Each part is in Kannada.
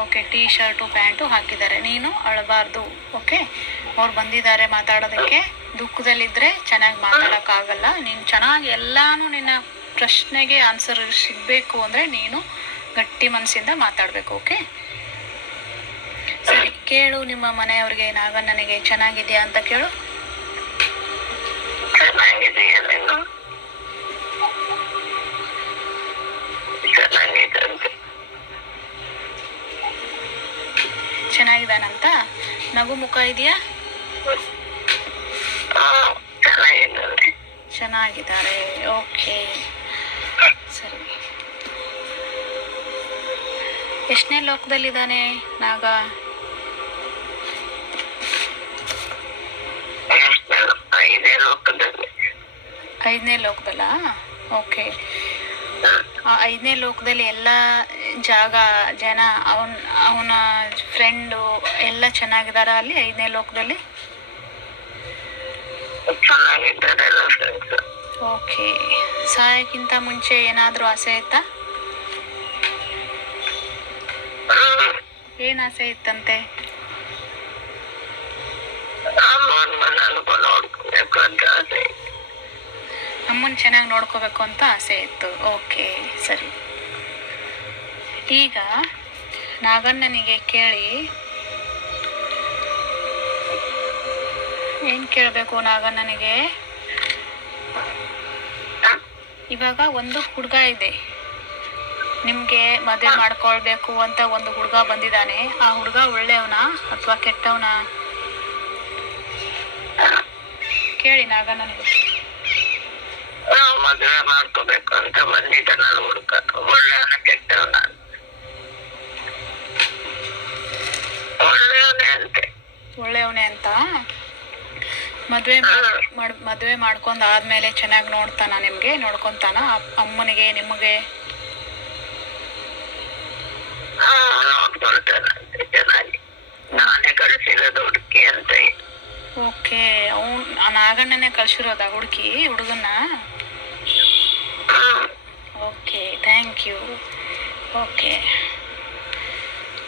ಓಕೆ ಟೀ ಶರ್ಟು ಪ್ಯಾಂಟು ಹಾಕಿದ್ದಾರೆ. ನೀನು ಅಳಬಾರ್ದು ಓಕೆ ಅವ್ರು ಬಂದಿದ್ದಾರೆ ಮಾತಾಡೋದಕ್ಕೆ. ದುಃಖದಲ್ಲಿದ್ದರೆ ಚೆನ್ನಾಗಿ ಮಾತಾಡೋಕ್ಕಾಗಲ್ಲ. ನೀನು ಚೆನ್ನಾಗಿ ಎಲ್ಲಾನು ನಿನ್ನ ಪ್ರಶ್ನೆಗೆ ಆನ್ಸರ್ ಸಿಗಬೇಕು ಅಂದರೆ ನೀನು ಗಟ್ಟಿ ಮನಸ್ಸಿಂದ ಮಾತಾಡಬೇಕು ಓಕೆ ಸರಿ, ಕೇಳು ನಿಮ್ಮ ಮನೆಯವ್ರಿಗೆ, ನಾಗಣ್ಣನಿಗೆ, ಚೆನ್ನಾಗಿದೆಯಾ ಅಂತ ಕೇಳು ಚೆನ್ನಾಗಿದೆಯಾ ನೀನು ಚೆನ್ನಾಗಿದಂತೆ ಚೆನ್ನಾಗಿದ್ದಾನಂತ ನಗು ಮುಖ ಇದೆಯಾ? ಚೆನ್ನಾಗಿದ್ದಾರೆ. ಓಕೆ. ಸರಿ. ಎಷ್ಟನೇ ಲೋಕದಲ್ಲಿದ್ದಾನೆ ನಾಗ? ಐದನೇ ಲೋಕದಲ್ಲ. ಓಕೆ. ಐದನೇ ಲೋಕದಲ್ಲಿ ಎಲ್ಲ ಜಾಗ ಜನ ಅವನ ಅವನ ಫ್ರೆಂಡು ಎಲ್ಲ ಚೆನ್ನಾಗಿದಾರ ಅಲ್ಲಿ ಐದನೇ ಲೋಕದಲ್ಲಿ? ಚೆನ್ನಾಗಿದ್ದಾರೆ ಓಕೆ ಸಾಯಕ್ಕಿಂತ ಮುಂಚೆ ಏನಾದರೂ ಆಸೆ ಇತ್ತಾ? ಏನು ಆಸೆ ಇತ್ತಂತೆ? ಅಮ್ಮನ ಚೆನ್ನಾಗಿ ನೋಡ್ಕೋಬೇಕು ಅಂತ ಆಸೆ ಇತ್ತು. ಓಕೆ ಸರಿ. ಈಗ ನಾಗಣ್ಣನಿಗೆ ಕೇಳಿ ಏನು ಕೇಳಬೇಕು ನಾಗಣ್ಣನಿಗೆ? ಇವಾಗ ಒಂದು ಹುಡುಗ ಇದೆ. ನಿಮಗೆ ಮದುವೆ ಮಾಡ್ಕೊಳ್ಬೇಕು ಅಂತ ಒಂದು ಹುಡುಗ ಬಂದಿದ್ದಾನೆ. ಆ ಹುಡುಗ ಒಳ್ಳೆಯವನ ಅಥವಾ ಕೆಟ್ಟವನ? ಕೇಳಿ ನಾಗಣ್ಣನಿಗೆ. ಮದುವೆ ಮಾಡ್ಕೋಬೇಕು ಅಂತ ಬಂದಿದ್ದ ನಾನು ಹುಡುಕ ಒಳ್ಳೆಯವನ ಕೆಟ್ಟವನ ಒಳ್ಳೆಯವನೇ ಅಂತೆ ಒಳ್ಳೆಯವನೇ ಅಂತ. ಮದುವೆ ಮಾಡ್ ಮದುವೆ ಮಾಡ್ಕೊಂಡು ಆದ್ಮೇಲೆ ಚೆನ್ನಾಗಿ ನೋಡ್ತಾನ ನಿಮ್ಗೆ ನೋಡ್ಕೊಂತಾನ? ಅಮ್ಮನಿಗೆ ನಿಮಗೆ? ಓಕೆ ಅವ್ನು ನಾಗಣ್ಣನೇ ಕಳ್ಸಿರೋದ ಹುಡುಕಿ ಹುಡುಗನ್ನ? Okay thank you. Okay.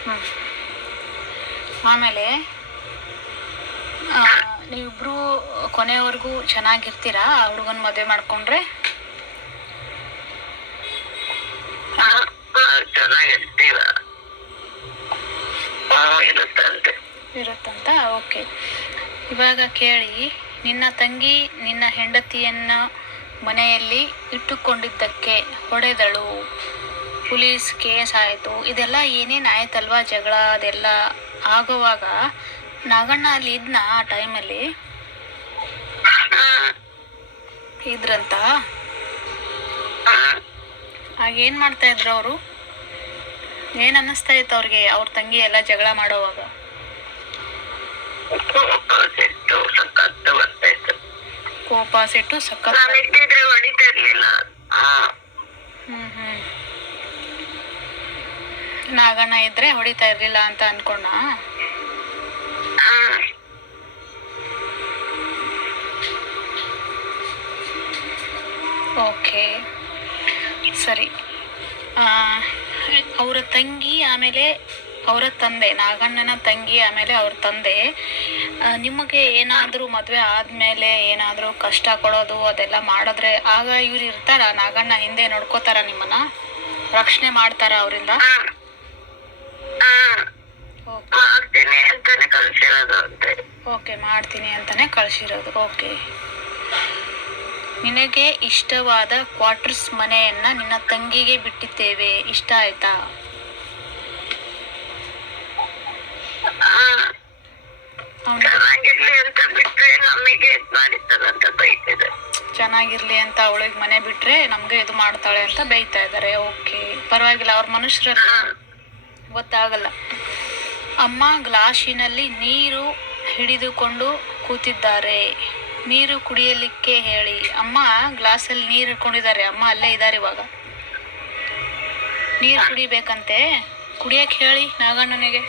Hmm. ಆಮೇಲೆ ನೀವಿಬ್ರು ಕೊನೆವರೆಗೂ ಚೆನ್ನಾಗಿರ್ತೀರಾ? ಆ ಹುಡುಗನ ಮದುವೆ ಮಾಡ್ಕೊಂಡ್ರೆ? ಇರುತ್ತಂತ? ಓಕೆ. ಇವಾಗ ಕೇಳಿ ನಿನ್ನ ತಂಗಿ ನಿನ್ನ ಹೆಂಡತಿಯನ್ನು ಮನೆಯಲ್ಲಿ ಇಟ್ಟುಕೊಂಡಿದ್ದಕ್ಕೆ ಹೊಡೆದಳು. ಪೊಲೀಸ್ ಕೇಸ್ ಆಯಿತು. ಇದೆಲ್ಲ ಏನೇನು ಆಯ್ತಲ್ವಾ? ಜಗಳ ಅದೆಲ್ಲ ಆಗುವಾಗ ನಾಗಣ್ಣ ಅಲ್ಲಿ ಇದ್ನ ಆ ಟೈಮಲ್ಲಿ ಇದ್ರಂತ? ಆಗ ಏನು ಮಾಡ್ತಾ ಇದ್ರು ಅವರು? ಏನ್ ಅನ್ನಿಸ್ತಾ ಇತ್ತು ಅವ್ರಿಗೆ? ಅವ್ರ ತಂಗಿ ಎಲ್ಲ ಜಗಳ ಮಾಡೋವಾಗ? ಕೋಪ ಸಿಟ್ಟು ಸಖತ್. ಹ್ಮ್ ಹ್ಮ್. ನಾಗಣ್ಣ ಇದ್ರೆ ಹೊಡಿತಾ ಇರ್ಲಿಲ್ಲ ಅಂತ ಅನ್ಕೊಂಡ? ಓಕೆ. ಸರಿ. ಅವರ ತಂಗಿ ಆಮೇಲೆ ಅವರ ತಂದೆ ನಾಗಣ್ಣನ ತಂಗಿ ಆಮೇಲೆ ಅವ್ರ ತಂದೆ. ನಿಮಗೆ ಏನಾದರೂ ಮದುವೆ ಆದಮೇಲೆ ಏನಾದರೂ ಕಷ್ಟ ಕೊಡೋದು ಅದೆಲ್ಲ ಮಾಡಿದ್ರೆ ಆಗ ಇವ್ರು ಇರ್ತಾರ? ನಾಗಣ್ಣ ಹಿಂದೆ ನೋಡ್ಕೋತಾರ ನಿಮ್ಮನ್ನ? ರಕ್ಷಣೆ ಮಾಡ್ತಾರ ಅವರಿಂದ. ಓಕೆ ಮಾಡ್ತೀನಿ ಅಂತಾನೆ ಕಳ್ಸಿರೋದು. ಓಕೆ. ನಿನಗೆ ಇಷ್ಟವಾದ ಕ್ವಾರ್ಟರ್ಸ್ ಮನೆಯನ್ನ ನಿನ್ನ ತಂಗಿಗೆ ಬಿಟ್ಟಿದ್ದೇವೆ. ಇಷ್ಟ ಆಯ್ತಾ? ಚೆನ್ನಾಗಿರ್ಲಿ ಅಂತ ಚೆನ್ನಾಗಿರ್ಲಿ ಅವಳಿಗೆ ಮನೆ ಬಿಟ್ರೆ ನಮ್ಗೆ ಇದು ಮಾಡ್ತಾಳೆ ಅಂತ ಬೈತಾ ಇದ್ದಾರೆ. ಓಕೆ. ಪರವಾಗಿಲ್ಲ ಅವ್ರ ಮನುಷ್ಯರಲ್ಲ ಗೊತ್ತಾಗಲ್ಲ. ಅಮ್ಮ ಗ್ಲಾಸಿನಲ್ಲಿ ನೀರು ಹಿಡಿದುಕೊಂಡು ಕೂತಿದ್ದಾರೆ. ನೀರು ಕುಡಿಯಲಿಕ್ಕೆ ಹೇಳಿ. ಅಮ್ಮ ಗ್ಲಾಸಲ್ಲಿ ನೀರು ಇಟ್ಕೊಂಡಿದ್ದಾರೆ. ಅಮ್ಮ ಅಲ್ಲೇ ಇದ್ದಾರೆ ಇವಾಗ. ನೀರು ಕುಡಿಬೇಕಂತೆ. ಕುಡಿಯಕ್ಕೆ ಹೇಳಿ ನಾಗಣ್ಣನಿಗೆ.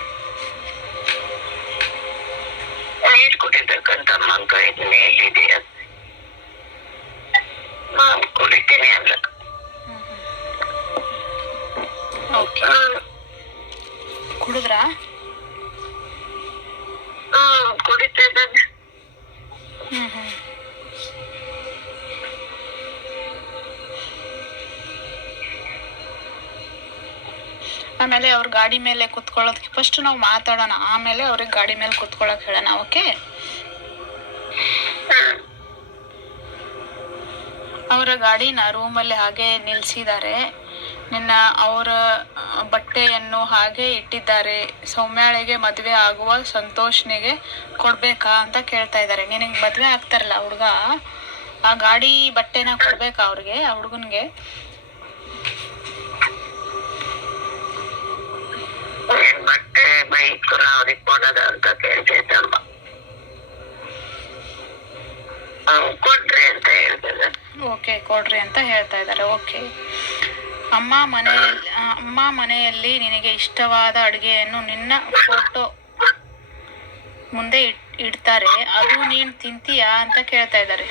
ನೀರ್ ಕುಡಿಬೇಕಂತ ಮಗ ಇದನ್ನ ಹೇಳಿದೆಯ ನಾನು ಕುಡಿತೀನಿ ಕುಡಿದ್ರಾ? ಹ್ಮ್ ಕುಡಿತಾ ಇದ್ದಾನೆ ಆಮೇಲೆ ಅವ್ರ ಗಾಡಿ ಮೇಲೆ ಕುತ್ಕೊಳ್ಳೋದಕ್ಕೆ ಫಸ್ಟ್ ನಾವು ಮಾತಾಡೋಣ, ಆಮೇಲೆ ಅವ್ರಿಗೆ ಗಾಡಿ ಮೇಲೆ ಕುತ್ಕೊಳ್ಳೋಕೆ ಹೇಳೋಣ ಓಕೆ ಅವರ ಗಾಡಿನ ರೂಮಲ್ಲಿ ಹಾಗೆ ನಿಲ್ಲಿಸಿದ್ದಾರೆ ನಿನ್ನ ಅವರ ಬಟ್ಟೆಯನ್ನು ಹಾಗೆ ಇಟ್ಟಿದ್ದಾರೆ. ಸೌಮ್ಯಾಳಿಗೆ ಮದುವೆ ಆಗುವ ಸಂತೋಷ್ನಿಗೆ ಕೊಡ್ಬೇಕಾ ಅಂತ ಕೇಳ್ತಾ ಇದ್ದಾರೆ. ನಿನಗೆ ಮದುವೆ ಆಗ್ತಾರಲ್ಲ ಹುಡುಗ ಆ ಗಾಡಿ ಬಟ್ಟೆನ ಕೊಡ್ಬೇಕಾ ಅವ್ರಿಗೆ ಆ ಹುಡುಗನ್ಗೆ? ಏನ್ ಬಟ್ಟೆ ಬೈಕ್ ಅವ್ರಿಗೆ ಕೊಡೋದ ಅಂತ ಕೇಳ್ತಿದ್ದಮ್ಮ. ಹ್ಮ್ ಕೊಡ್ರಿ ಅಂತ ಓಕೆ ಕೊಡ್ರಿ ಅಂತ ಹೇಳ್ತಾ ಇದ್ದಾರೆ. ಓಕೆ. ಅಮ್ಮ ಮನೆಯಲ್ಲಿ ಅಮ್ಮ ಮನೆಯಲ್ಲಿ ನಿನಗೆ ಇಷ್ಟವಾದ ಅಡುಗೆಯನ್ನು ನಿನ್ನ ಫೋಟೋ ಮುಂದೆ ಇಡ್ತಾರೆ. ಅದು ನೀನು ತಿಂತೀಯಾ ಅಂತ ಕೇಳ್ತಾ ಇದ್ದಾರೆ.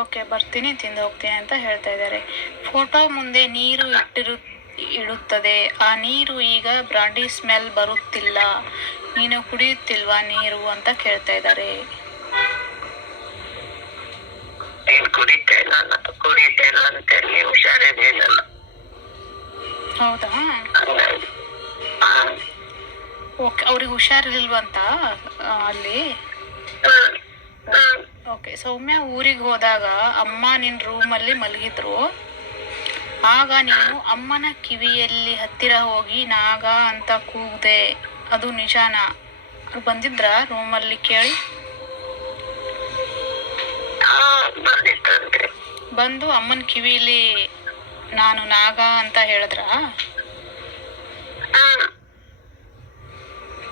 ಓಕೆ ಬರ್ತೀನಿ ತಿಂದು ಹೋಗ್ತೀನಿ ಅಂತ ಹೇಳ್ತಾ ಇದ್ದಾರೆ. ಫೋಟೋ ಮುಂದೆ ನೀರು ಇಟ್ಟಿರು ಇಡುತ್ತದೆ. ಆ ನೀರು ಈಗ ಬ್ರಾಂಡಿ ಸ್ಮೆಲ್ ಬರುತ್ತಿಲ್ಲ. ನೀನು ಕುಡಿಯುತ್ತಿಲ್ವಾ ನೀರು ಅಂತ ಕೇಳ್ತಾ ಇದ್ದಾರೆ. ಏನ್ ಕುಡಿತಾ ಇಲ್ಲ ನಾನು ಕುಡಿತಾ ಇಲ್ಲ ಅಂತ ಹೇಳಿ ಹುಷಾರಿರ್ಲಿಲ್ಲ ಹೌದಾ? ಓಕೆ ಅವ್ರಿಗೆ ಆ, ಅಲ್ಲಿ? ಓಕೆ ಸೌಮ್ಯ ಊರಿಗೆ ಹೋದಾಗ ಅಮ್ಮ ನಿನ್ನ ರೂಮಲ್ಲಿ ಮಲಗಿದ್ರು. ಆಗ ನೀನು ಅಮ್ಮನ ಕಿವಿಯಲ್ಲಿ ಹತ್ತಿರ ಹೋಗಿ ನಾಗ ಅಂತ ಕೂಗ್ದೆ. ಅದು ನಿಜಾನ? ಬಂದಿದ್ರಾ ರೂಮಲ್ಲಿ ಕೇಳಿ? ಬಂದು ಅಮ್ಮನ ಕಿವಿಲಿ ನಾನು ನಾಗ ಅಂತ ಹೇಳಿದ್ರಾ?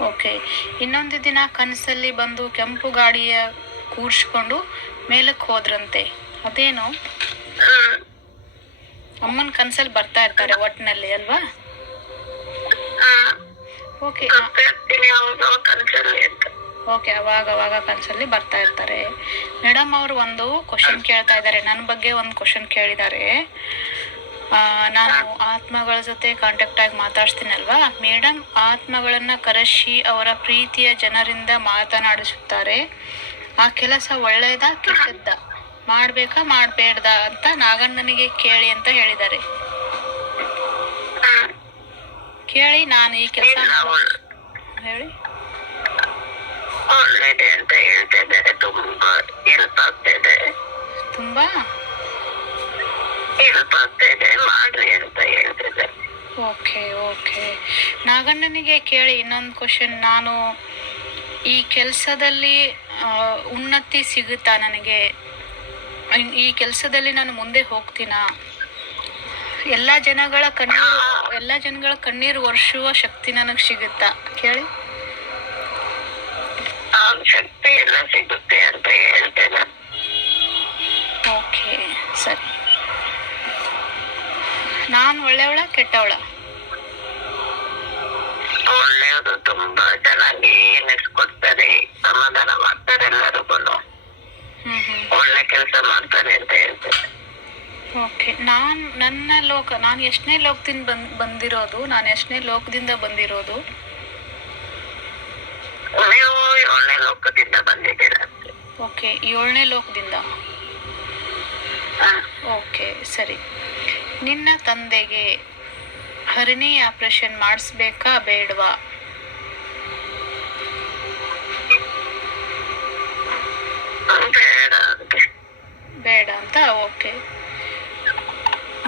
ಓಕೆ. ಇನ್ನೊಂದು ದಿನ ಕನಸಲ್ಲಿ ಬಂದು ಕೆಂಪು ಗಾಡಿಯ ಕೂರ್ಸ್ಕೊಂಡು ಮೇಲಕ್ಕೆ ಹೋದ್ರಂತೆ. ಅದೇನು? ಅಮ್ಮನ ಕನಸಲ್ಲಿ ಬರ್ತಾ ಇರ್ತಾರೆ ಒಟ್ಟಿನಲ್ಲಿ ಅಲ್ವಾ? ಓಕೆ. ಓಕೆ ಅವಾಗ ಅವಾಗ ಕನ್ಸಲ್ಲಿ ಬರ್ತಾ ಇರ್ತಾರೆ. ಮೇಡಮ್ ಅವರು ಒಂದು ಕ್ವಶನ್ ಕೇಳ್ತಾ ಇದ್ದಾರೆ. ನನ್ನ ಬಗ್ಗೆ ಒಂದು ಕ್ವಶನ್ ಕೇಳಿದ್ದಾರೆ. ನಾನು ಆತ್ಮಗಳ ಜೊತೆ ಕಾಂಟ್ಯಾಕ್ಟ್ ಆಗಿ ಮಾತಾಡ್ತೀನಲ್ವಾ ಮೇಡಮ್ ಆತ್ಮಗಳನ್ನ ಕರೆಸಿ ಅವರ ಪ್ರೀತಿಯ ಜನರಿಂದ ಮಾತನಾಡಿಸುತ್ತಾರೆ. ಆ ಕೆಲಸ ಒಳ್ಳೆಯದಾ ಕೆಟ್ಟದ್ದ? ಮಾಡ್ಬೇಕಾ ಮಾಡಬೇಡ್ದ ಅಂತ ನಾಗಣ್ಣನಿಗೆ ಕೇಳಿ ಅಂತ ಹೇಳಿದ್ದಾರೆ. ಕೇಳಿ ನಾನು ಈ ಕೆಲಸ ಹೇಳಿ. ಒಳ್ಳೇದೆ ಅಂತ ಹೇಳ್ತಾ ಇದ್ದಾರೆ ತುಂಬಾ ಹೆಲ್ಪ್ ಆಗ್ತಾ ಇದೆ ತುಂಬಾ? ಹೆಲ್ಪ್ ಆಗ್ತಾ ಇದೆ ಮಾಡ್ರಿ ಅಂತ ಹೇಳ್ತಿದ್ದೆ. Okay okay. ನಾಗಣ್ಣನಿಗೆ ಕೇಳಿ ಇನ್ನೊಂದು ಕ್ವಶನ್ ನಾನು ಈ ಕೆಲಸದಲ್ಲಿ ಉನ್ನತಿ ಸಿಗುತ್ತಾ ನನಗೆ? ಈ ಕೆಲಸದಲ್ಲಿ ನಾನು ಮುಂದೆ ಹೋಗ್ತೀನಾ? ಎಲ್ಲ ಜನಗಳ ಕಣ್ಣೀರು ಎಲ್ಲ ಜನಗಳ ಕಣ್ಣೀರು ಒರೆಸುವ ಶಕ್ತಿ ನನಗೆ ಸಿಗುತ್ತಾ? ಕೇಳಿ. ಶಕ್ತಿ ಎಲ್ಲ ಸಿಗುತ್ತೆ ಅಂತ ಹೇಳ್ತೇನೆ ಓಕೆ ಸರಿ. ನಾನು ಒಳ್ಳೆಯವಳ ಕೆಟ್ಟವಳ? ಒಳ್ಳೆಯವರು ತುಂಬಾ ಚೆನ್ನಾಗಿ ನಡೆಸ್ಕೊಡ್ತಾರೆ ಸಮಾಧಾನ ಮಾಡ್ತಾರೆ ಎಲ್ಲರಿಗೂ ಒಳ್ಳೆ ಕೆಲಸ ಮಾಡ್ತಾರೆ ಅಂತ ಹೇಳ್ತಾರೆ ಓಕೆ ನಾನು ನನ್ನ ಲೋಕ ನಾನು ಎಷ್ಟನೇ ಲೋಕದಿಂದ ಬಂದ್ ಬಂದಿರೋದು ನಾನು ಎಷ್ಟನೇ ಲೋಕದಿಂದ ಬಂದಿರೋದು? ನೀವು ಲೋಕದಿಂದ ಬಂದಿದ್ದೀರ ಓಕೆ ಏಳನೇ ಲೋಕದಿಂದ. ಓಕೆ ಸರಿ. ನಿನ್ನ ತಂದೆಗೆ ಹರಿಣಿ ಆಪರೇಷನ್ ಮಾಡಿಸ್ಬೇಕಾ ಬೇಡವಾ? ಬೇಡ ಅಂತ ಬೇಡ ಅಂತ ಓಕೆ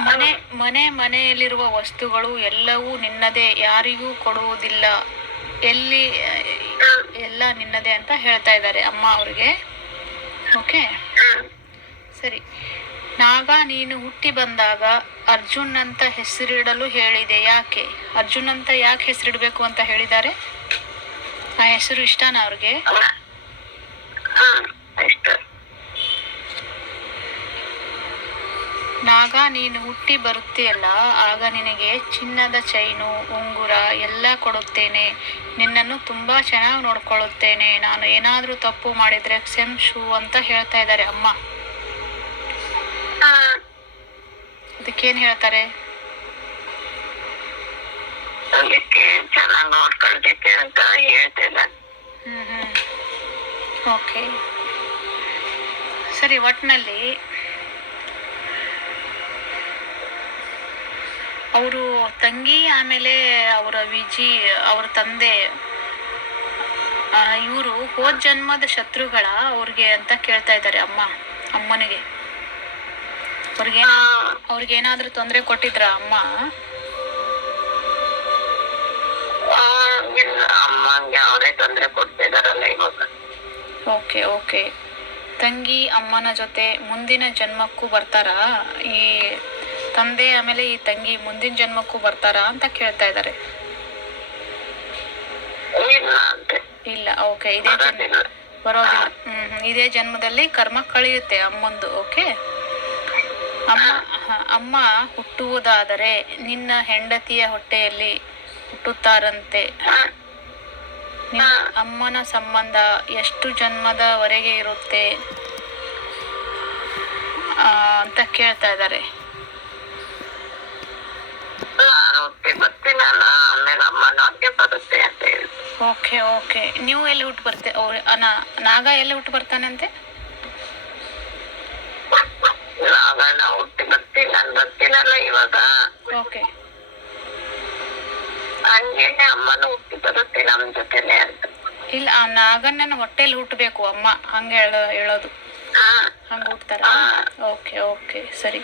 ಮನೆ ಮನೆ ಮನೆಯಲ್ಲಿರುವ ವಸ್ತುಗಳು ಎಲ್ಲವೂ ನಿನ್ನದೇ ಯಾರಿಗೂ ಕೊಡುವುದಿಲ್ಲ. ಎಲ್ಲಿ. ಎಲ್ಲ ನಿನ್ನದೇ ಅಂತ ಹೇಳ್ತಾ ಇದ್ದಾರೆ ಅಮ್ಮ ಅವ್ರಿಗೆ. ಓಕೆ ಸರಿ. ನಾಗ ನೀನು ಹುಟ್ಟಿ ಬಂದಾಗ ಅರ್ಜುನ್ ಅಂತ ಹೆಸರಿಡಲು ಹೇಳಿದೆ. ಯಾಕೆ? ಅರ್ಜುನ್ ಅಂತ ಯಾಕೆ ಹೆಸರಿಡಬೇಕು ಅಂತ ಹೇಳಿದ್ದಾರೆ? ಆ ಹೆಸರು ಇಷ್ಟನಾ ಅವ್ರಿಗೆ ಹ್ಮ್ ಇಷ್ಟ ನಾಗ ನೀನು ಹುಟ್ಟಿ ಬರುತ್ತೀಯಲ್ಲ ಆಗ ನಿನಗೆ ಚಿನ್ನದ ಚೈನು ಉಂಗುರ ಎಲ್ಲ ಕೊಡುತ್ತೇನೆ. ನಿನ್ನನ್ನು ತುಂಬ ಚೆನ್ನಾಗಿ ನೋಡ್ಕೊಳ್ಳುತ್ತೇನೆ. ನಾನು ಏನಾದರೂ ತಪ್ಪು ಮಾಡಿದರೆ ಶೂ ಅಂತ ಹೇಳ್ತಾ ಇದ್ದಾರೆ ಅಮ್ಮ. ಹ್ಮ್ ಅದಕ್ಕೇನು ಹೇಳ್ತಾರೆ? ಅಂತ ಹ್ಞೂ ಹ್ಞೂ ಓಕೆ ಸರಿ ಒಟ್ಟಿನಲ್ಲಿ ಅವರು ತಂಗಿ ಆಮೇಲೆ ಅವರ ವಿಜಿ ಅವ್ರ ತಂದೆ ಇವರು ಹೋದ ಜನ್ಮದ ಶತ್ರುಗಳ ಅವ್ರಿಗೆ ಅಂತ ಕೇಳ್ತಾ ಇದ್ದಾರೆ ಅಮ್ಮ ಅಮ್ಮನಿಗೆ. ಅವ್ರಿಗೆ ಅವ್ರಿಗೇನಾದ್ರೂ ತೊಂದರೆ ಕೊಟ್ಟಿದ್ರ ಅಮ್ಮ? Okay okay. ತಂಗಿ ಅಮ್ಮನ ಜೊತೆ ಮುಂದಿನ ಜನ್ಮಕ್ಕೂ ಬರ್ತಾರಾ ಈ ತಂದೆ ಆಮೇಲೆ ಈ ತಂಗಿ ಮುಂದಿನ ಜನ್ಮಕ್ಕೂ ಬರ್ತಾರಾ ಅಂತ ಕೇಳ್ತಾ ಇದ್ದಾರೆ ಇಲ್ಲ ಓಕೆ ಇದೇ ಜನ್ಮ ಬರೋದಿಲ್ಲ. ಹ್ಮ್. ಇದೇ ಜನ್ಮದಲ್ಲಿ ಕರ್ಮ ಕಳೆಯುತ್ತೆ ಅಮ್ಮಂದು ಓಕೆ ಅಮ್ಮ ಅಮ್ಮ ಹುಟ್ಟುವುದಾದರೆ ನಿನ್ನ ಹೆಂಡತಿಯ ಹೊಟ್ಟೆಯಲ್ಲಿ ಹುಟ್ಟುತ್ತಾರಂತೆ. ಅಮ್ಮನ ಸಂಬಂಧ ಎಷ್ಟು ಜನ್ಮದವರೆಗೆ ಇರುತ್ತೆ? ಆ, ಅಂತ ಕೇಳ್ತಾ ಇದ್ದಾರೆ ಹುಟ್ಟಿ ಬರ್ತೀನಲ್ಲ ಆಮೇಲೆ ಅಮ್ಮ ನಾಟ್ಯ ಬರುತ್ತೆ ಅಂತ ಹೇಳಿ. ಓಕೆ ಓಕೆ ನೀವು ಎಲ್ಲಿ ಹುಟ್ಟು ಬರ್ತೆ ಅವ್ರು ಅನ ನಾಗ ಎಲ್ಲಿ ಹುಟ್ಟು ಬರ್ತಾನಂತೆ? ನಾಗಣ್ಣ ಹುಟ್ಟಿ ಬರ್ತೀನಿ. ನಾನು ಬರ್ತೀನಲ್ಲ ಇವಾಗ. ಓಕೆ ಹಂಗೇನೆ ಅಮ್ಮನ ಹುಟ್ಟಿ ಬರುತ್ತೆ ನಮ್ ಜೊತೆನೆ ಅಂತ. ಇಲ್ಲ ಆ ನಾಗಣ್ಣನ ಹೊಟ್ಟೆಲಿ ಹುಟ್ಟಬೇಕು ಅಮ್ಮ. ಹಂಗೆ ಹೇಳೋ ಹೇಳೋದು. ಹಾ. ಹಂಗೆ ಹುಟ್ತಾರ? ಓಕೆ ಓಕೆ ಸರಿ.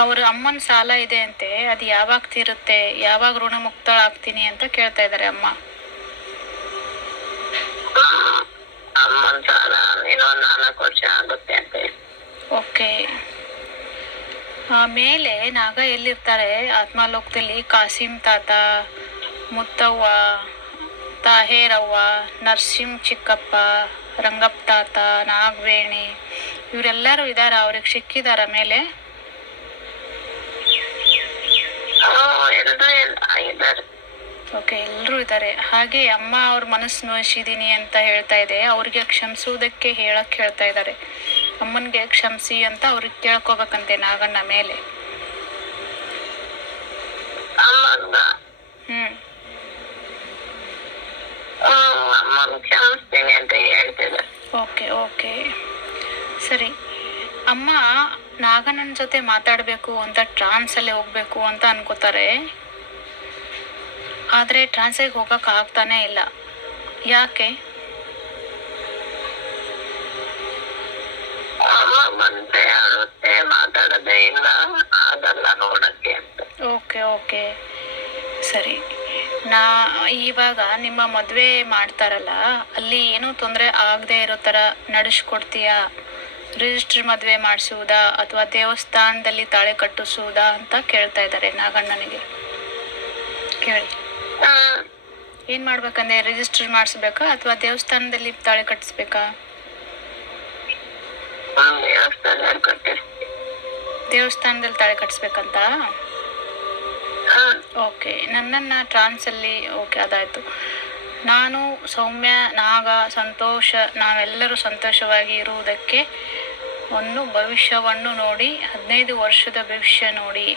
ಅವ್ರ ಅಮ್ಮನ ಸಾಲ ಇದೆ ಅಂತೆ ಅದು ಯಾವಾಗ ತೀರುತ್ತೆ ಯಾವಾಗ ಋಣಮುಕ್ತಳಾಗ್ತೀನಿ ಅಂತ ಕೇಳ್ತಾ ಇದ್ದಾರೆ ಅಮ್ಮ. ಅಮ್ಮನ ಸಾಲ ಇನ್ನೊಂದ್ ನಾಲ್ಕು ವರ್ಷ ಆಗುತ್ತೆ ಅಂತ ಓಕೆ. ಆಮೇಲೆ ನಾಗ ಎಲ್ಲಿರ್ತಾರೆ? ಆತ್ಮಲೋಕದಲ್ಲಿ ಕಾಸಿಂ ತಾತ ಮುತ್ತವ್ವ ತಾಹೇರವ್ವ ನರ್ಸಿಂ ಚಿಕ್ಕಪ್ಪ ರಂಗಪ್ಪ ತಾತ ನಾಗವೇಣಿ ಇವರೆಲ್ಲರೂ ಇದಾರ ಅವ್ರಿಗೆ ಸಿಕ್ಕಿದಾರ ಮೇಲೆ ಹ್ಮ್ ಎಲ್ರು ಎಲ್- ಇದಾರೆ ಓಕೆ ಎಲ್ಲರೂ ಇದ್ದಾರೆ. ಹಾಗೆ ಅಮ್ಮ ಅವ್ರ ಮನಸ್ಸು ನೋಯಿಸಿದೀನಿ ಅಂತ ಹೇಳ್ತಾ ಇದೆ. ಅವ್ರಿಗೆ ಕ್ಷಮಿಸುವುದಕ್ಕೆ ಹೇಳಕ್ ಹೇಳ್ತಾ ಇದ್ದಾರೆ. ಅಮ್ಮನಿಗೆ ಕ್ಷಮಿಸಿ ಅಂತ ಅವ್ರಿಗೆ ಕೇಳ್ಕೋಬೇಕಂತೆ ನಾಗಣ್ಣ ಮೇಲೆ. ಹ್ಮ್. Okay okay. ಸರಿ. ಅಮ್ಮ ನಾಗಣ್ಣನ ಜೊತೆ ಮಾತಾಡಬೇಕು ಅಂತ ಟ್ರಾನ್ಸಲ್ಲೇ ಹೋಗಬೇಕು ಅಂತ ಅನ್ಕೋತಾರೆ. ಆದರೆ ಟ್ರಾನ್ಸಿಗೆ ಹೋಗಕ್ಕೆ ಆಗ್ತಾನೇ ಇಲ್ಲ. ಯಾಕೆ? Okay okay. ಸರಿ. ನಾ ಇವಾಗ ನಿಮ್ಮ ಮದುವೆ ಮಾಡ್ತಾರಲ್ಲ ಅಲ್ಲಿ ಏನೂ ತೊಂದರೆ ಆಗದೆ ಇರೋ ಥರ ನಡೆಸ್ಕೊಡ್ತೀಯಾ? ರಿಜಿಸ್ಟ್ರ್ ಮದುವೆ ಮಾಡಿಸುವುದಾ ಅಥವಾ ದೇವಸ್ಥಾನದಲ್ಲಿ ತಾಳೆ ಕಟ್ಟಿಸುವುದಾ ಅಂತ ಕೇಳ್ತಾ ಇದ್ದಾರೆ ನಾಗಣ್ಣನಿಗೆ. ಕೇಳಿ. ಏನ್ ಮಾಡ್ಬೇಕಂದ್ರೆ ರಿಜಿಸ್ಟರ್ ಮಾಡಿಸ್ಬೇಕಾ ಅಥವಾ ದೇವಸ್ಥಾನದಲ್ಲಿ ತಾಳೆ ಕಟ್ಟಿಸ್ಬೇಕಾ? ದೇವಸ್ಥಾನದಲ್ಲಿ ತಾಳೆ ಕಟ್ಟಿಸ್ಬೇಕಂತ ಓಕೆ. ನನ್ನನ್ನು ಟ್ರಾನ್ಸಲ್ಲಿ ಓಕೆ ಅದಾಯಿತು. ನಾನು, ಸೌಮ್ಯ, ನಾಗ, ಸಂತೋಷ, ನಾವೆಲ್ಲರೂ ಸಂತೋಷವಾಗಿ ಇರುವುದಕ್ಕೆ ಒಂದು ಭವಿಷ್ಯವನ್ನು ನೋಡಿ, ಹದಿನೈದು ವರ್ಷದ ಭವಿಷ್ಯ ನೋಡಿ.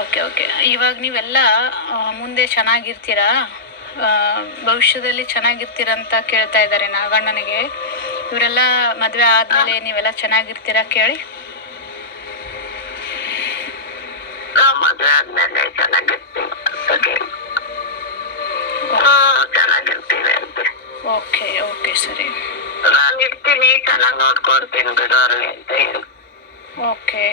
Okay okay. ಇವಾಗ ನೀವೆಲ್ಲ ಮುಂದೆ ಚೆನ್ನಾಗಿರ್ತೀರಾ? ಭವಿಷ್ಯದಲ್ಲಿ ಚೆನ್ನಾಗಿರ್ತೀರ ಅಂತ ಕೇಳ್ತಾ ಇದ್ದಾರೆ ನಾಗಣ್ಣನಿಗೆ. ಇವರೆಲ್ಲ ಮದುವೆ ಆದಮೇಲೆ ನೀವೆಲ್ಲ ಚೆನ್ನಾಗಿರ್ತೀರಾ ಕೇಳಿ? ಮದುವೆ ಆದ್ಮೇಲೆ ಹ್ಮ್ ಚೆನ್ನಾಗಿರ್ತೀವಿ ಅಂತ. ಓಕೆ ಓಕೆ ಸರಿ. ನಾನು ಇರ್ತೀನಿ ಚೆನ್ನಾಗಿ ನೋಡ್ಕೊಡ್ತೀನಿ ಬಿಡು ಅಲ್ಲಿ ಅಂತ ಹೇಳಿ. ಓಕೆ.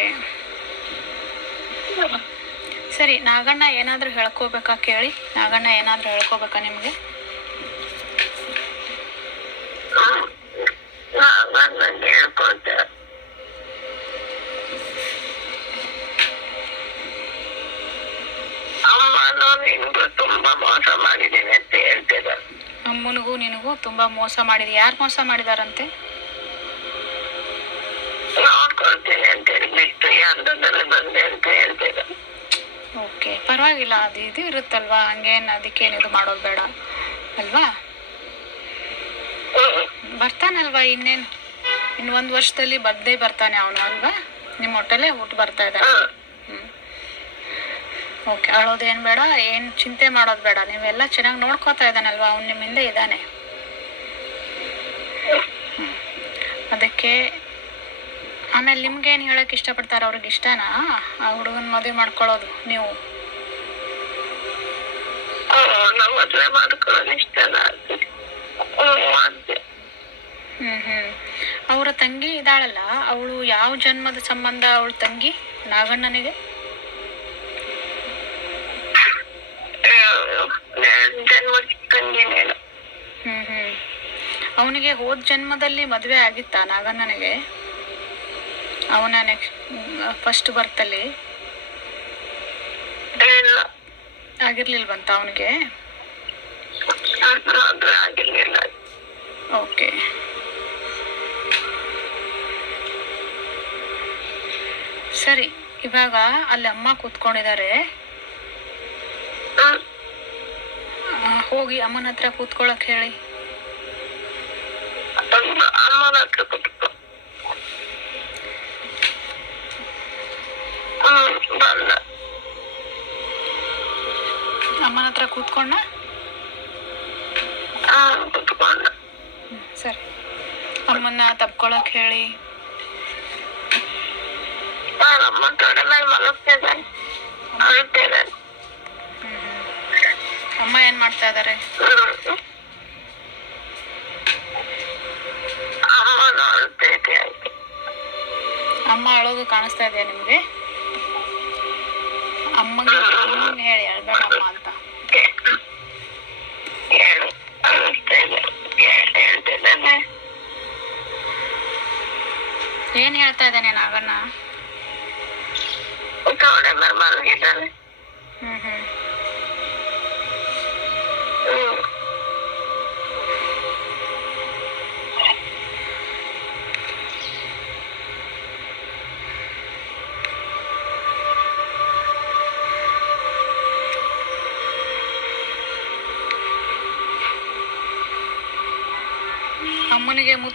ಸರಿ ನಾಗಣ್ಣ ಏನಾದರೂ ಹೇಳ್ಕೋಬೇಕಾ ಕೇಳಿ? ನಾಗಣ್ಣ ಏನಾದರೂ ಹೇಳ್ಕೋಬೇಕಾ ನಿಮಗೆ? ಹ್ಮ್ ನಾನ್ ನಂಗೆ ನಿನ್ಗೂ ತುಂಬಾ ಮೋಸ ಮಾಡಿದ್ದೀನಿ ಅಂತ ಹೇಳ್ತಿದ್ದೆ. ಅಮ್ಮನಿಗೂ ನಿನಗೂ ತುಂಬಾ ಮೋಸ ಮಾಡಿದೆ. ಯಾರು ಮೋಸ ಮಾಡಿದಾರಂತೆ? ನೋಡ್ಕೊಳ್ತೀನಿ ಅಂತ ಹೇಳಿ ಬಿಟ್ಟು ಈ ಬಂದೆ ಅಂತ ಹೇಳ್ತಿದ್ದೆ. ಓಕೆ ಪರವಾಗಿಲ್ಲ. ಅದು ಇದು ಇರುತ್ತಲ್ವಾ? ಹಂಗೇನು ಅದಕ್ಕೇನು ಇದು ಮಾಡೋದು ಬೇಡ. ಅಲ್ವಾ? ಬರ್ತಾನಲ್ವಾ ಇನ್ನೇನು? ಇನ್ನು ಒಂದು ವರ್ಷದಲ್ಲಿ ಬರ್ದೇ ಬರ್ತಾನೆ ಅವನು ಅಲ್ವಾ? ನಿಮ್ಮ ಹೋಟೆಲೇ ಊಟ ಬರ್ತಾ ಇದ್ದಾನೆ. ಹ್ಮ್. ಓಕೆ ಅಳೋದೇನು ಬೇಡ ಏನು ಚಿಂತೆ ಮಾಡೋದು ಬೇಡ. ನೀವೆಲ್ಲ ಚೆನ್ನಾಗಿ ನೋಡ್ಕೋತಾ ಇದ್ದಾನಲ್ವಾ? ಅವ್ನು ನಿಮ್ಮಿಂದ ಇದ್ದಾನೆ. ಅದಕ್ಕೆ ಆಮೇಲೆ ನಿಮ್ಗೇನು ಹೇಳೋಕೆ ಇಷ್ಟಪಡ್ತಾರೆ? ಅವ್ರಿಗೆ ಇಷ್ಟನಾ? ಆ ಹುಡುಗನ ಮದುವೆ ಮಾಡ್ಕೊಳ್ಳೋದು ನೀವು? ಹ್ಮ್ ಹ್ಮ್. ಅವರ ತಂಗಿ ಇದ್ದಾಳಲ್ಲ ಅವಳು ಯಾವ ಜನ್ಮದ ಸಂಬಂಧ ಅವಳ ತಂಗಿ ನಾಗಣ್ಣನಿಗೆ? ಅವನಿಗೆ ಹೋದ ಜನ್ಮದಲ್ಲಿ ಮದುವೆ ಆಗಿತ್ತ ನಾಗಣ್ಣನಿಗೆ? ಅವನ ನೆಕ್ಸ್ಟ್ ಫಸ್ಟ್ ಬರ್ತಲ್ಲಿ ಆಗಿರಲಿಲ್ಲ ಆಗಿರ್ಲಿಲ್ವಂತ ಅವನಿಗೆ? ಓಕೆ ಸರಿ ಇವಾಗ ಅಲ್ಲಿ ಅಮ್ಮ ಕೂತ್ಕೊಂಡಿದ್ದಾರೆ. ಹೋಗಿ ಅಮ್ಮನ ಹತ್ರ ಕೂತ್ಕೊಳ್ಳೋಕೆ ಹೇಳಿ. ಹ್ಮ್ ಬಂದ ಅಮ್ಮನ ಹತ್ರ ಕೂತ್ಕೊಂಡ ಸರಿ. ಅಮ್ಮನ್ನ ತಪ್ಕೊಳಕ್ ಹೇಳಿ. ಅಮ್ಮ ಏನ್ ಮಾಡ್ತಾ ಇದಾರೆ? ಅಮ್ಮ ಅಳೋದು ಕಾಣಿಸ್ತಾ ಇದೆಯಾ ನಿಮ್ಗೆ? ಅಮ್ಮಗೆ ಹೇಳಿ ಅಳ್ಬೇಡ ಅಮ್ಮ ಅಂತ ಏನ್ ಹೇಳ್ತಾ ಇದ್ದಾನೆ ನಾಗಣ್ಣ? ಹ್ಮ್ ಹ್ಮ್.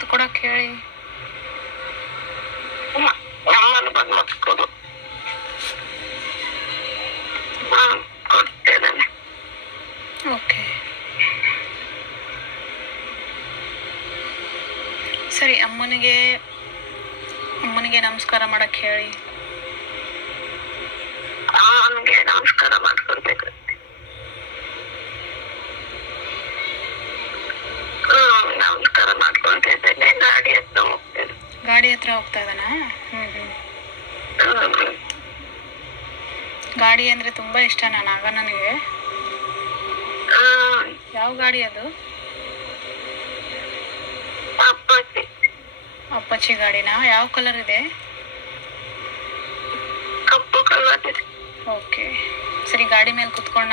ಕೊಡಕ್ ಹೇಳಿ. ಅಮ್ಮನ ಬಂದು ಮತ್ಕೊಡು ಹ್ಮ್ ಕೊಡ್ತಿದ್ದಾನೆ ಓಕೆ. ಸರಿ ಅಮ್ಮನಿಗೆ ಅಮ್ಮನಿಗೆ ನಮಸ್ಕಾರ ಮಾಡಕ್ ಹೇಳಿ. ಅಮ್ಮನಿಗೆ ನಮಸ್ಕಾರ ಮಾಡ್ಕೊಳ್ಬೇಕು ಹ್ಮ್ ನಮಸ್ಕಾರ ಮಾಡ್ಕೊಂತಿದ್ದೇನೆ ಗಾಡಿ ಹತ್ರ ಹೋಗ್ತೇನೆ ಗಾಡಿ ಹತ್ರ ಹೋಗ್ತಾ ಇದ್ದಾನ? ಹ್ಮ್ ಹ್ಮ್. ಗಾಡಿ ಅಂದ್ರೆ ತುಂಬಾ ಇಷ್ಟ ನಾನು ಆಗ ನನಗೆ ಆ ಯಾವ ಗಾಡಿ ಅದು? ಅಪ್ಪಚ್ಚಿ ಗಾಡಿನಾ? ಯಾವ ಕಲರ್ ಇದೆ? ಕಪ್ಪು ಕಲರ್ ಇದೆ. ಓಕೆ ಸರಿ ಗಾಡಿ ಮೇಲೆ ಕುತ್ಕೊಂಡ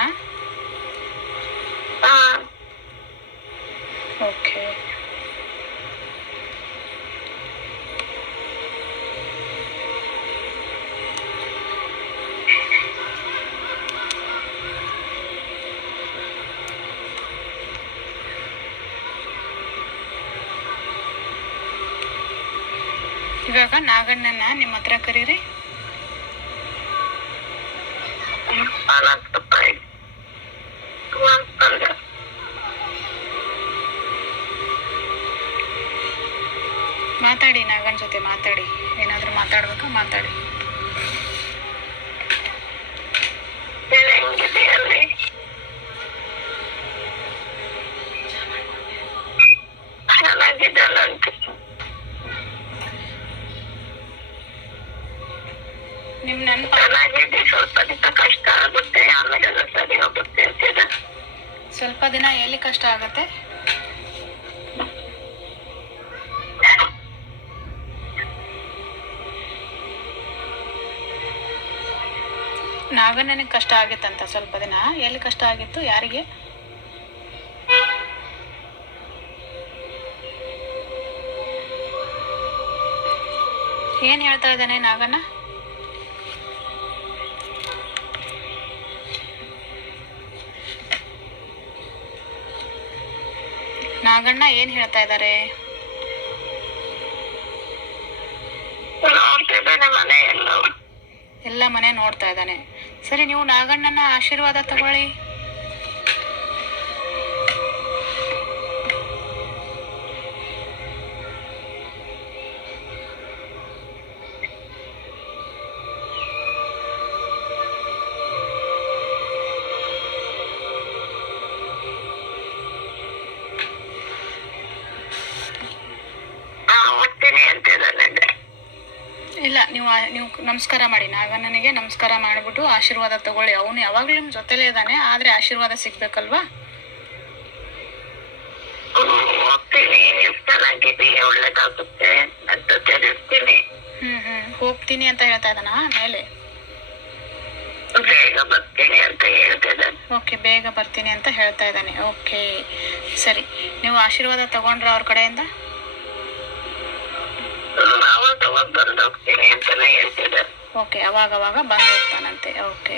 ಓಕೆ ಇವಾಗ ನಾಗಣ್ಣನ ನಿಮ್ಮ ಹತ್ರ ಕರೀರಿ. ಜೊತೆ ಮಾತಾಡಿ. ಏನಾದರೂ ಮಾತಾಡ್ಬೇಕಾ ಮಾತಾಡಿ. ನೀನ್ ಹೆಂಗಿದೆಯಲ್ಲಿ ಚೆನ್ನಾಗಿದ್ದಲ್ಲ ಅಂತ ನಿಮ್ಮ ನೆನಪ ಚೆನ್ನಾಗಿದೆ ಸ್ವಲ್ಪ ದಿವಸ ಕಷ್ಟ ಆಗುತ್ತೆ ಆಮೇಲೆ ಸರಿ ಹೋಗುತ್ತೆ ಸ್ವಲ್ಪ ದಿನ ಎಲ್ಲಿ ಕಷ್ಟ ಆಗುತ್ತೆ? ನಾಗಣ್ಣನಿಗೆ ಕಷ್ಟ ಆಗಿತ್ತಂತ ಸ್ವಲ್ಪ ದಿನ. ಎಲ್ಲಿ ಕಷ್ಟ ಆಗಿತ್ತು, ಯಾರಿಗೆ? ಏನ್ ಹೇಳ್ತಾ ಇದ್ದಾನೆ ನಾಗಣ್ಣ? ನಾಗಣ್ಣ ಏನ್ ಹೇಳ್ತಾ ಇದ್ದಾರೆ? ಮನೆ ನೋಡ್ತಾ ಇದ್ದಾನೆ. ಸರಿ ನೀವು ನಾಗಣ್ಣನ ಆಶೀರ್ವಾದ ತಗೊಳ್ಳಿ. ನಮಸ್ಕಾರ ಮಾಡಿ. ನಾಗಣ್ಣನಿಗೆ ನಮಸ್ಕಾರ ಮಾಡಿಬಿಟ್ಟು ಆಶೀರ್ವಾದ ತಗೊಳ್ಳಿ. ಅವನು ಯಾವಾಗಲೂ ನಿಮ್ಮ ಜೊತೆಲೇ ಇದ್ದಾನೆ ಆದರೆ ಆಶೀರ್ವಾದ ಸಿಗ್ಬೇಕಲ್ವಾ? ಹೋಗ್ತೀನಿ. ಅಂತ ತಿಳಿಸ್ತೀನಿ ಹ್ಮ್ ಹ್ಮ್. ಹೋಗ್ತೀನಿ ಅಂತ ಹೇಳ್ತಾ ಇದ್ದಾನ ಮೇಲೆ? ಅಂತ ಓಕೆ ಬೇಗ ಬರ್ತೀನಿ ಅಂತ ಹೇಳ್ತಾ ಇದ್ದಾನೆ. ಓಕೆ ಸರಿ. ನೀವು ಆಶೀರ್ವಾದ ತಗೊಂಡ್ರ ಅವ್ರ ಕಡೆಯಿಂದ? ಅವಾಗ ಅವಾಗ ಓಕೆ ಅವಾಗ ಅವಾಗ ಬಂದು ಹೋಗ್ತಾನಂತೆ. ಓಕೆ.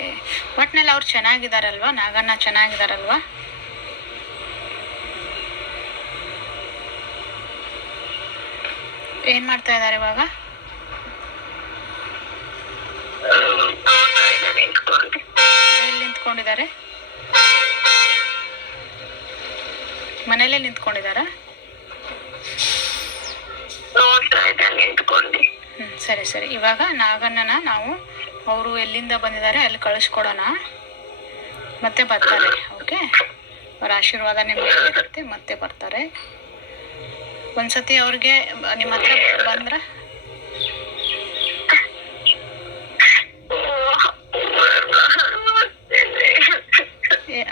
ಒಟ್ನಲ್ಲಿ ಅವ್ರು ಚೆನ್ನಾಗಿದಾರಲ್ವಾ? ನಾಗಣ್ಣ ಚೆನ್ನಾಗಿದಾರಲ್ವಾ? ಏನ್ ಮಾಡ್ತಾ ಇದ್ದಾರೆ ಇವಾಗ? ಎಲ್ಲಿ ನಿಂತ್ಕೊಂಡಿದ್ದಾರೆ? ಮನೇಲೆ ನಿಂತ್ಕೊಂಡಿದ್ದಾರಾ? ನೋಡ್ತಾ ನಿಂತ್ಕೊಂಡು. ಸರಿ ಸರಿ. ಇವಾಗ ನಾಗಣ್ಣನ ನಾವು ಅವರು ಎಲ್ಲಿಂದ ಬಂದಿದ್ದಾರೆ ಅಲ್ಲಿ ಕಳಿಸ್ಕೊಡೋಣ. ಮತ್ತೆ ಬರ್ತಾರೆ ಓಕೆ ಅವ್ರ ಆಶೀರ್ವಾದ ನಿಮಗೆ ಇರುತ್ತೆ, ಮತ್ತೆ ಬರ್ತಾರೆ. ಒಂದ್ಸತಿ ಅವ್ರಿಗೆ ನಿಮ್ಮ ಹತ್ರ ಬಂದ್ರ?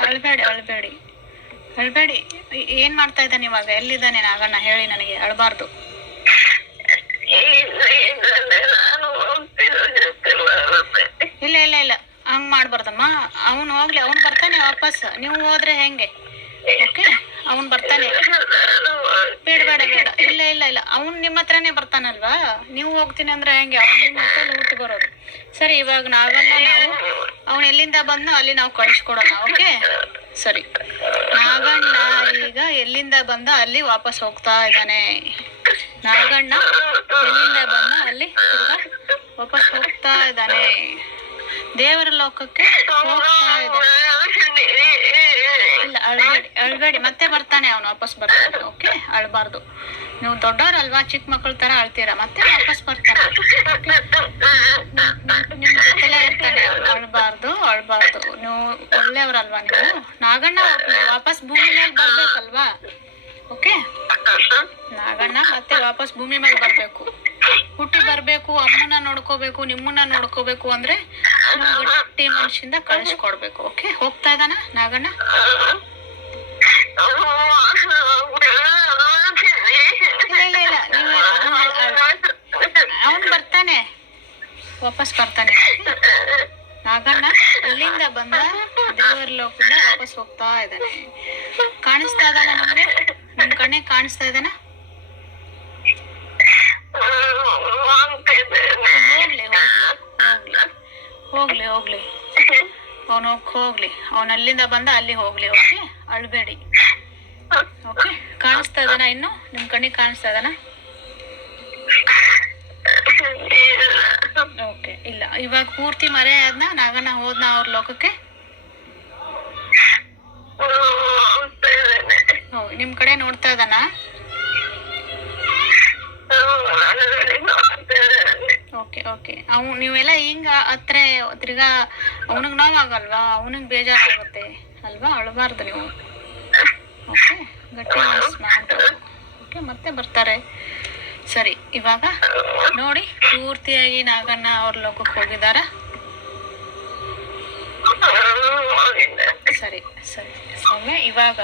ಅಳ್ಬೇಡಿ ಅಳ್ಬೇಡಿ. ಅಳ್ಬೇಡಿ. ಏನ್ ಮಾಡ್ತಾ ಇದ್ದಾನೆ ಇವಾಗ? ಎಲ್ಲಿದ್ದಾನೆ ನಾಗಣ್ಣ? ಹೇಳಿ ನನಗೆ, ಅಳ್ಬಾರ್ದು. ಇಲ್ಲ ಇಲ್ಲ ಇಲ್ಲ. ಹಂಗ್ ಮಾಡ್ಬಾರ್ದಮ್ಮ. ಅವನು ಹೋಗ್ಲಿ, ಅವನು ಬರ್ತಾನೆ ವಾಪಸ್. ನೀವು ಹೋದ್ರೆ ಹೆಂಗೆ? ಓಕೆ? ಅವನು ಬರ್ತಾನೆ. ಬೇಡ ಬೇಡ ಬೇಡ. ಇಲ್ಲ ಇಲ್ಲ ಇಲ್ಲ. ಅವ್ನು ನಿಮ್ಮ ಹತ್ರನೇ ಬರ್ತಾನಲ್ವಾ? ನೀವು ಹೋಗ್ತೀನಿ ಅಂದ್ರೆ ಹೆಂಗೆ? ಅವ್ನು ನಿಮ್ಮ ಊಟ ಬರೋದು. ಸರಿ, ಇವಾಗ ನಾವೆಲ್ಲ ನಾವು ಅವ್ನು ಎಲ್ಲಿಂದ ಬಂದು ಅಲ್ಲಿ ನಾವು ಕಳಿಸ್ಕೊಡೋಣ, ಓಕೆ? ಸರಿ. ನಾಗಣ್ಣ ಈಗ ಎಲ್ಲಿಂದ ಬಂದ ಅಲ್ಲಿ ವಾಪಸ್ ಹೋಗ್ತಾ ಇದ್ದಾನೆ. ನಾಗಣ್ಣ ಎಲ್ಲಿಂದ ಬಂದ ಅಲ್ಲಿ ವಾಪಸ್ ಹೋಗ್ತಾ ಇದ್ದಾನೆ. ದೇವರ ಲೋಕಕ್ಕೆ ಅಳ್ಬೇಡಿ ಅಳ್ಬೇಡಿ ಮತ್ತೆ ಬರ್ತಾನೆ ಅವನು, ವಾಪಸ್ ಬರ್ತಾನೆ. ಓಕೆ ಅಳ್ಬಾರ್ದು. ನೀವು ದೊಡ್ಡವರಲ್ವಾ? ಚಿಕ್ಕ ಮಕ್ಕಳ ತರ ಅಳ್ತೀರಾ? ಮತ್ತೆ ವಾಪಸ್ ಬರ್ತಾನೆ ನಿಮ್ ಜೊತೆಲೇ ಅಳ್ಬಾರ್ದು ಅಳ್ಬಾರ್ದು. ನೀವು ಒಳ್ಳೆಯವ್ರಲ್ವಾ ನೀವು? ನಾಗಣ್ಣ, ವಾಪಸ್ ಭೂಮಿ ಮೇಲೆ ಬರ್ಬೇಕಲ್ವಾ? ಓಕೆ ನಾಗಣ್ಣ ಮತ್ತೆ ವಾಪಸ್ ಭೂಮಿ ಮೇಲೆ ಬರ್ಬೇಕು. ಹುಟ್ಟಿ ಬರ್ಬೇಕು ಅಮ್ಮನ ನೋಡ್ಕೋಬೇಕು, ನಿಮ್ಮನ್ನ ನೋಡ್ಕೋಬೇಕು ಅಂದ್ರೆ ಗಟ್ಟಿ ಮನುಷ್ಯಿಂದ ಕಳಿಸ್ಕೊಡ್ಬೇಕು. ಓಕೆ ಹೋಗ್ತಾ ಇದ್ದಾನ ನಾಗಣ್ಣ? ಅವನು ಬರ್ತಾನೆ. ವಾಪಸ್ ಬರ್ತಾನೆ. ನಾಗಣ್ಣ ಅಲ್ಲಿಂದ ಬಂದ ದೇವರ ಲೋಕದಿಂದ ವಾಪಸ್ ಹೋಗ್ತಾ ಇದ್ದಾನೆ. ಕಾಣಿಸ್ತಾ ಇದ್ದಾನೆ ನಮ್ಗೆ? ಕಣ್ಣಿಗೆ ಕಾಣಿಸ್ತಾ ಇದ್ದಾನ ಹೋಗ್ಲಿ ಹೋಗ್ಲಿ ಅವನು ಹೋಗ್ಲಿ, ಅವನ ಅಲ್ಲಿಂದ ಬಂದ ಅಲ್ಲಿ ಹೋಗ್ಲಿ, ಓಕೆ? ಅಳ್ಬೇಡಿ. ಓಕೆ? ಕಾಣಿಸ್ತಾ ಇದ್ದಾನ ಇನ್ನು? ನಿಮ್ ಕಣ್ಣಿಗೆ ಕಾಣಿಸ್ತಾ ಇದ್ದಾನ ಓಕೆ, ಇಲ್ಲ. ಇವಾಗ ಪೂರ್ತಿ ಮರೆ ಆದ್ನ ನಾಗಣ್ಣ ಹೋದ್ನ ಅವ್ರ ಲೋಕಕ್ಕೆ? ನಿಮ್ ಕಡೆ ನೋಡ್ತಾ ಇದ್ದಾನ? Okay okay. ಅವ್ ನೀವೆಲ್ಲ ಹಿಂಗ ಹತ್ರ ತಿರ್ಗಾ ಅವನಿಗೆ ನೋವಾಗಲ್ವಾ? ಅವನಿಗೆ ಬೇಜಾರಾಗುತ್ತೆ. ಅಲ್ವಾ? ಅಳಬಾರ್ದು ನೀವು. ಓಕೆ ಗಟ್ಟಿ ಮನಸ್ಸು ಮಾಡ್ಬೇಕು ಓಕೆ ಮತ್ತೆ ಬರ್ತಾರೆ. ಸರಿ ಇವಾಗ ನೋಡಿ ಪೂರ್ತಿಯಾಗಿ ನಾಗಣ್ಣ ಅವ್ರ ಲೋಕಕ್ಕೆ ಹೋಗಿದಾರ ಸರಿ ಸರಿ. ಸೌಮ್ಯ ಇವಾಗ